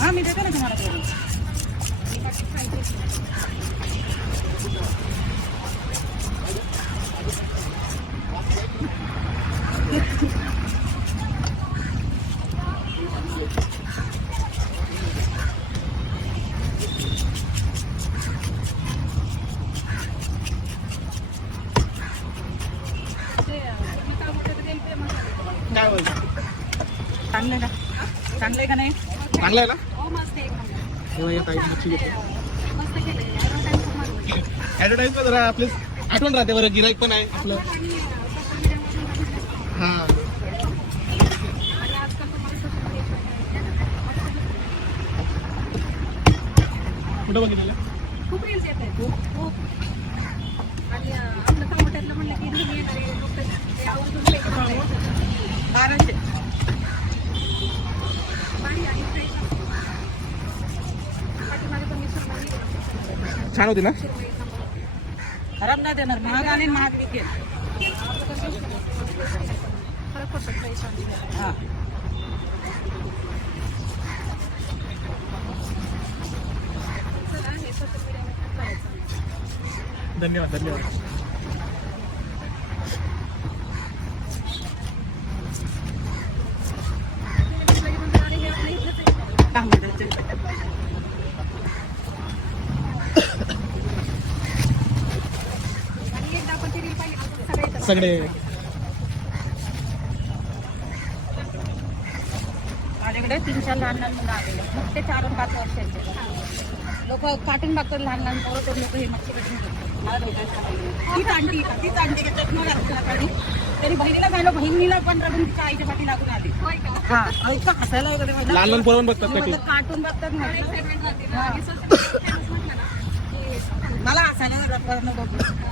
हा मी देते ना तुम्हाला करून. काय बोलतो? चांगलं का? चांगलं आहे का नाही? चांगलं आहे ना? तेव्हा या काही मच्छी घेतो. ऍडव्हर्टाईज पण जरा आपली आठवण राहते बरं, गिराईक पण आहे आपलं. हां कुठं बघितलं? खूप रील्स येत आहेत. खूप. आणि आपलं टमाट्यातलं म्हणलं की नेहमी येणारे लोक ते आवर्जून पैसे भरायचे. 1200. भारी आणि फ्रेश असतं. पाठीमागे पण मी सुरमई दिली. छान होती ना? सुरमई सांबार. खराब नाही देणार. महाग आणि महाग विकेल. फरक पडतो फ्रेश आणि हा. चला हे सोशल मीडियावर करायचं. धन्यवाद धन्यवाद. आणि हे आपल्या इथलंच आहे. तांबड्याचे. आणि एकदा आपण ती रील पाहिली की सगळे येतात. सगळे माझ्याकडे 3-4 लहान लहान मुलं आलेले. मग ते 4 आणि 5 वर्षाचे लोक कार्टून बघतात. लहान लहान पोरं तर लोक हे मच्छी भेटून मला भेटायचं. तीच आणली का चष्मा घातला आणि तरी बहिणीला झालं. बहिणीला पण रडून तिच्या आईच्या पाठी लागून आली. होय का? हा इतकं हसायला वगैरे लहान लहान पोरं बघतात का ते? कार्टून बघतात म्हटलं. एक्साइटमेंट जाते ना. आणि सोशल मीडियावर फेमस म्हटलं ना की मला हसायला बघ